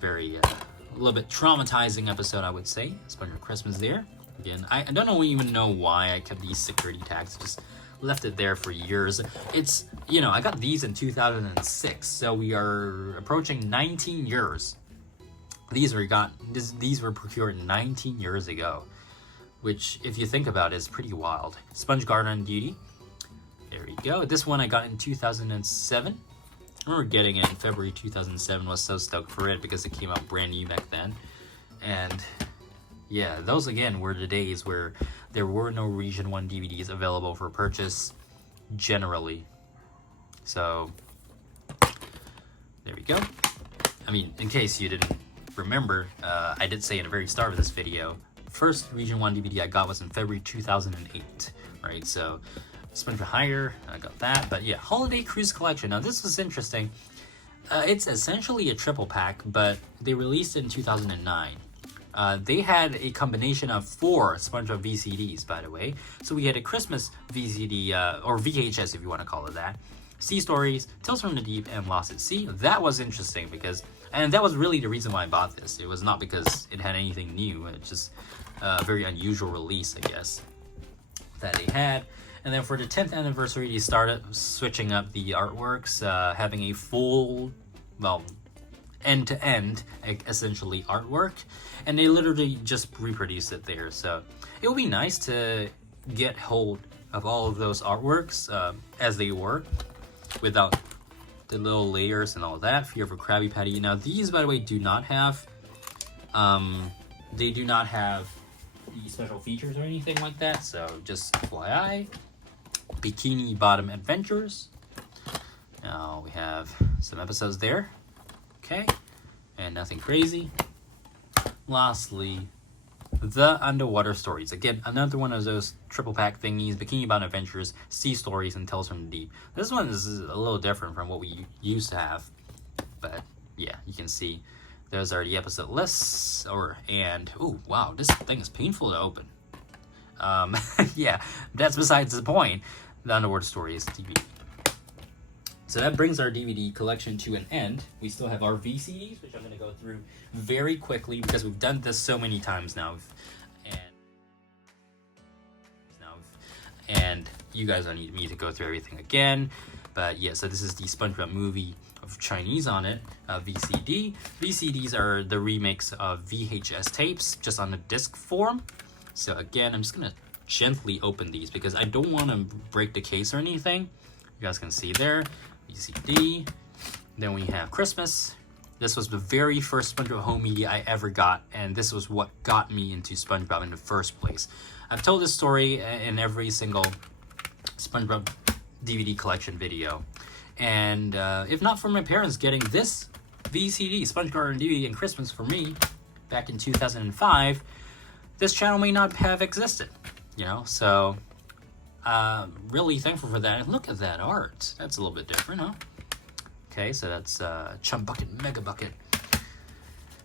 very a little bit traumatizing episode, I would say. SpongeBob Christmas there. Again, I don't even know why I kept these security tags. Just left it there for years. It's, you know, I got these in 2006, so we are approaching 19 years. These were procured 19 years ago, which, if you think about it, is pretty wild. Sponge Garden Duty. There we go. This one I got in 2007. I remember getting it in February 2007. Was so stoked for it because it came out brand new back then. And yeah, those again were the days where there were no Region 1 DVDs available for purchase generally. So there we go. I mean, in case you didn't remember, I did say at the very start of this video, first Region 1 DVD I got was in February 2008, right? So SpongeBob Higher, I got that. But yeah, Holiday Cruise Collection. Now this was interesting. It's essentially a triple pack, but they released it in 2009. They had a combination of 4 SpongeBob VCDs, by the way. So we had a Christmas VCD, or VHS if you want to call it that. Sea Stories, Tales from the Deep, and Lost at Sea. That was interesting because, and that was really the reason why I bought this. It was not because it had anything new. It's just a very unusual release, I guess, that they had. And then for the 10th anniversary, they started switching up the artworks, having a full, well, end-to-end, essentially, artwork. And they literally just reproduced it there. So it would be nice to get hold of all of those artworks as they were, without the little layers and all that. Fear of a Krabby Patty. Now these, by the way, do not have, they do not have the special features or anything like that. So just FYI. Bikini Bottom Adventures. Now we have some episodes there. Okay. And nothing crazy. Lastly, The Underwater Stories. Again, another one of those triple pack thingies. Bikini Bottom Adventures, Sea Stories, and Tales from the Deep. This one is a little different from what we used to have. But yeah, you can see those are the episode lists. Oh wow, this thing is painful to open. Yeah, that's besides the point. The Underwater Stories DVD. So that brings our DVD collection to an end. We still have our VCDs, which I'm going to go through very quickly because we've done this so many times now. And you guys don't need me to go through everything again. But yeah, so this is the SpongeBob movie of Chinese on it, VCD. VCDs are the remakes of VHS tapes, just on the disc form. So again, I'm just going to gently open these because I don't want to break the case or anything. You guys can see there, VCD. Then we have Christmas. This was the very first SpongeBob home media I ever got, and this was what got me into SpongeBob in the first place. I've told this story in every single SpongeBob DVD collection video. And if not for my parents getting this VCD, SpongeBob DVD and Christmas for me, back in 2005, this channel may not have existed, you know. So really thankful for that. And look at that art. That's a little bit different, huh? Okay, so that's Chum Bucket, Mega Bucket.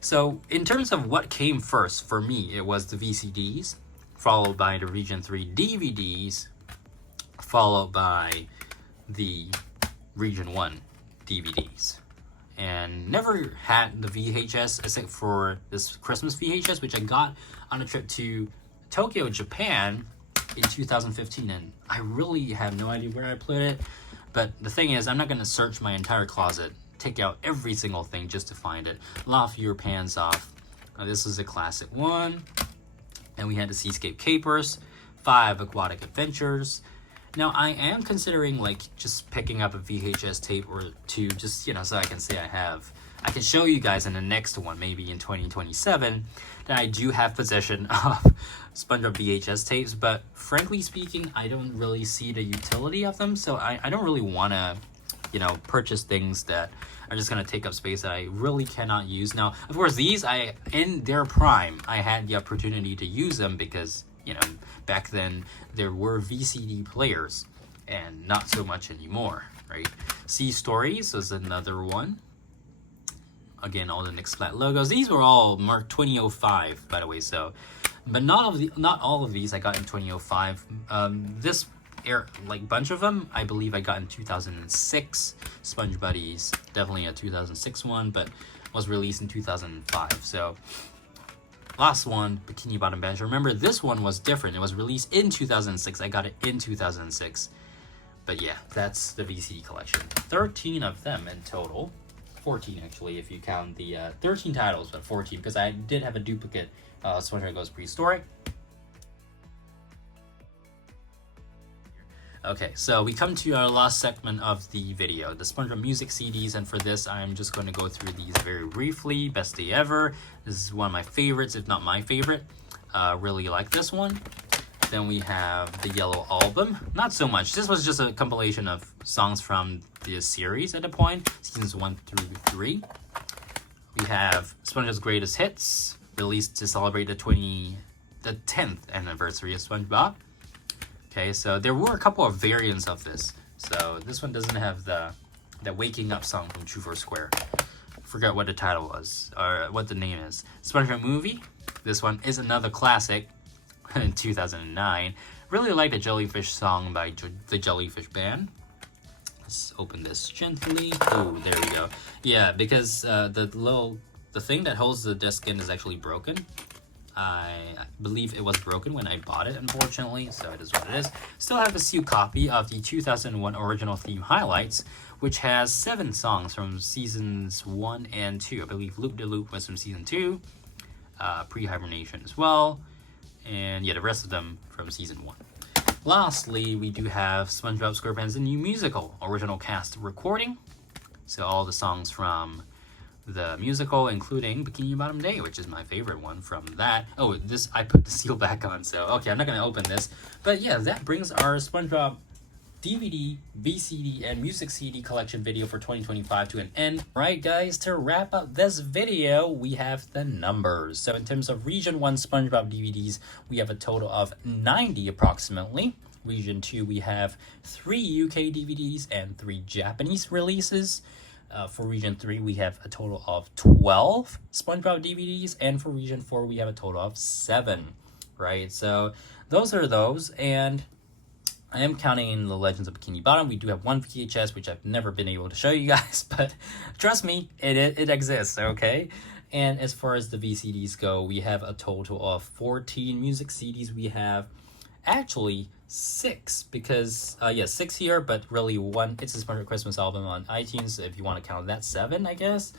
So in terms of what came first, for me, it was the VCDs, followed by the Region 3 DVDs, followed by the Region 1 DVDs. And never had the VHS except for this Christmas VHS, which I got on a trip to Tokyo, Japan in 2015. And I really have no idea where I put it. But the thing is, I'm not going to search my entire closet, take out every single thing just to find it. Laugh your pants off. This is a classic one. And we had the Seascape Capers, 5 Aquatic Adventures. Now, I am considering, like, just picking up a VHS tape or two, just, you know, so I can say I can show you guys in the next one, maybe in 2027, that I do have possession of SpongeBob VHS tapes. But frankly speaking, I don't really see the utility of them. So I don't really want to, you know, purchase things that are just going to take up space that I really cannot use. Now, of course, these, in their prime, I had the opportunity to use them because, you know, back then there were VCD players and not so much anymore, right? Sea Stories was another one. Again, all the Nick Splat logos. These were all marked 2005, by the way. So, but not all of these I got in 2005. This bunch of them, I believe I got in 2006. Sponge Buddies, definitely a 2006 one, but was released in 2005. So, last one, Bikini Bottom Banjo. Remember, this one was different. It was released in 2006. I got it in 2006. But yeah, that's the VCD collection. 13 of them in total. 14 actually, if you count the 13 titles, but 14 because I did have a duplicate SpongeBob Goes Prehistoric. Okay, so we come to our last segment of the video, the SpongeBob music CDs, and for this I'm just going to go through these very briefly. Best Day Ever. This is one of my favorites, if not my favorite. Really like this one. Then we have the Yellow Album. Not so much. This was just a compilation of songs from the series at the point, seasons 1 through 3. We have SpongeBob's Greatest Hits, released to celebrate the 10th anniversary of SpongeBob. Okay, so there were a couple of variants of this. So this one doesn't have the Waking Up song from True 4 Square. Forgot what the title was, or what the name is. SpongeBob Movie. This one is another classic. In 2009. Really like the Jellyfish song by the Jellyfish Band. Let's open this gently. Oh, there we go. Yeah, because the thing that holds the disc in is actually broken. I believe it was broken when I bought it, unfortunately, so it is what it is. Still have a sealed copy of the 2001 original theme highlights, which has 7 songs from seasons 1 and 2. I believe Loop de Loop was from season 2. Pre-hibernation as well. And yeah, the rest of them from season 1. Lastly, we do have SpongeBob SquarePants The New Musical original cast recording. So all the songs from the musical, including Bikini Bottom Day, which is my favorite one from that. Oh, this I put the seal back on, so okay, I'm not going to open this. But yeah, that brings our SpongeBob DVD, VCD, and music CD collection video for 2025 to an end. Right, guys, to wrap up this video, we have the numbers. So in terms of Region 1 SpongeBob DVDs, we have a total of 90 approximately. Region 2, we have 3 UK DVDs and 3 Japanese releases. For Region 3, we have a total of 12 SpongeBob DVDs, and for Region 4, we have a total of 7, right? So those are those, and I am counting in the Legends of Bikini Bottom. We do have 1 VHS, which I've never been able to show you guys, but trust me, it exists, okay? And as far as the VCDs go, we have a total of 14 music CDs. We have actually 6, because, 6 here, but really 1. It's a SpongeBob Christmas album on iTunes, so if you want to count that, 7, I guess.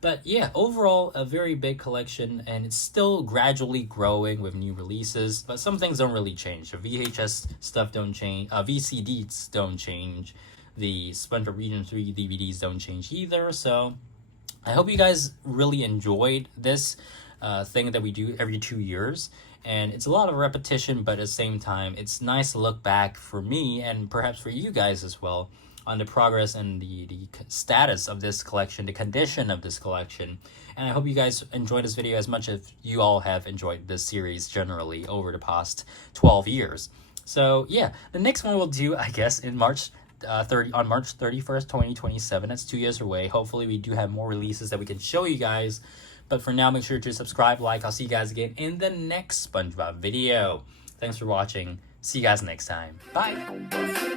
But yeah, overall, a very big collection, and it's still gradually growing with new releases, but some things don't really change. The VHS stuff don't change, VCDs don't change, the SpongeBob Region 3 DVDs don't change either, so I hope you guys really enjoyed this thing that we do every 2 years, and it's a lot of repetition, but at the same time, it's nice to look back for me, and perhaps for you guys as well, on the progress and the status of this collection, the condition of this collection. And I hope you guys enjoyed this video as much as you all have enjoyed this series generally over the past 12 years. So yeah, the next one we'll do, I guess, in March 31st, 2027. That's 2 years away. Hopefully we do have more releases that we can show you guys. But for now, make sure to subscribe, like. I'll see you guys again in the next SpongeBob video. Thanks for watching. See you guys next time. Bye.